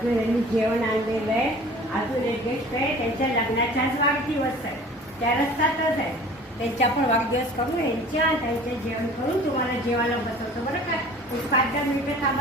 अजून यांनी जेवण आणलेलं आहे. अजून एक गेस्ट आहे, त्यांच्या लग्नाचाच वाढदिवस आहे, त्या रस्त्यातच आहे. त्यांच्या पण वाढदिवस करून त्यांचे जेवण करून तुम्हाला जेवायला बसवतो बरं का. एक 5-10 मिनिटं थांबा.